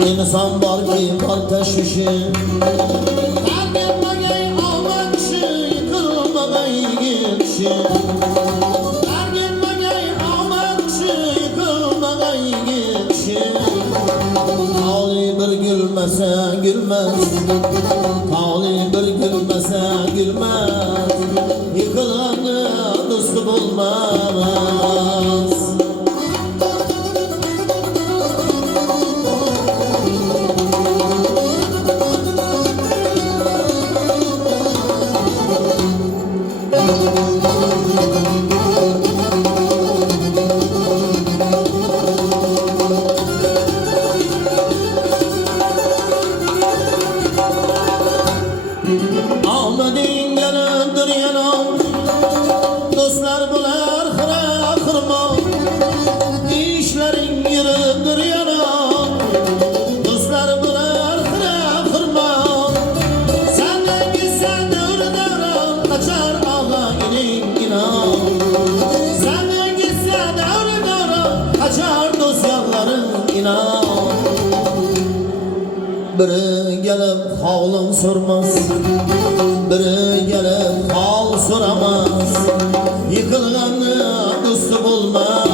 İnsan var ki var teşvişi, ergenmegey ağlar kişi, yıkılmagey kişi. Ergenmegey ağlar kişi, yıkılmagey kişi. Tali bir gülmese gülmez, tali bir gülmese gülmez. Yıkılanı dostu bulmaz. Ahmet'in gelidir yanam, dostlar bular hıra kırma. İşlerin yürüdür yanam, dostlar bular hıra kırma. Senden gitsen dövürden kaçar ağa inin inan. Senden gitsen dövürden kaçar dost yavların inan. Biri gelip halın sormaz, biri gelip hal soramaz. Yıkılanı dostu bulmaz.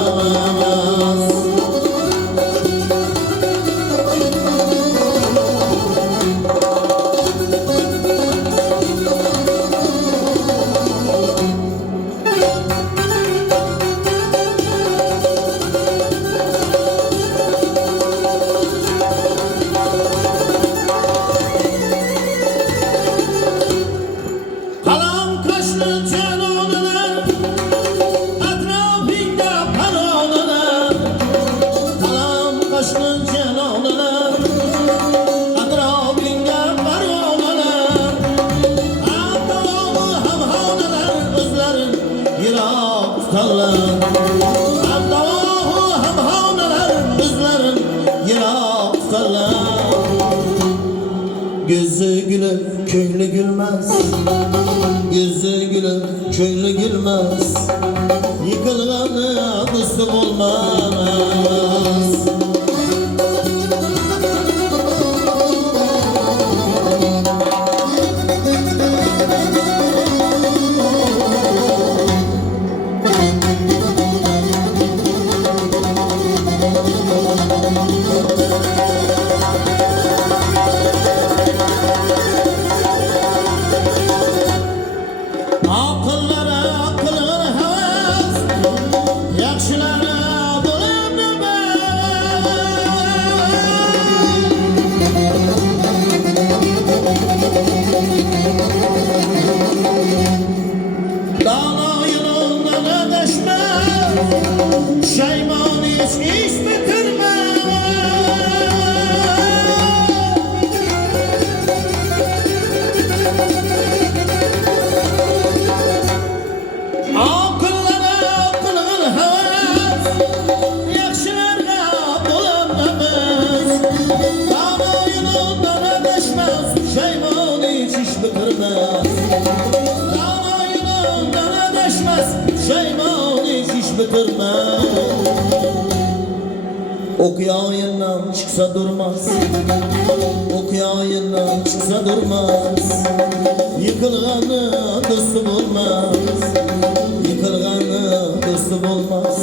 Kalam kaşlı cenoneler, etrafında paroneler. Kalam kaşlı cenoneler, etrafında paroneler. Hem davalı hem haneler, özlerin yırak tutarlar. Hem davalı hem haneler, özlerin yırak tutarlar. Gözü gülüp köylü gülmez, gözü gülüp köylü gülmez. Yıkılanı dostu bulmaz. Akıllara kılır heves, yakşılara bulur nöbet. Dağla yolundan ödeşme, şeyman hiç iş bitirme. Akıllara kılır heves, yakşılara bulur nöbet. Dağla yolundan ödeşmez, şeyman hiç iş bitirmez. Dağla yolundan ödeşmez, şeyman hiç iş bitirmez. Ok yayından çıksa durmaz, ok yayından çıksa durmaz. Yıkılganı dostu bulmaz, yıkılganı dostu bulmaz.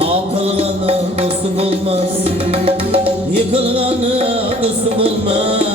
Kalkılganı dostu bulmaz, yıkılganı dostu bulmaz.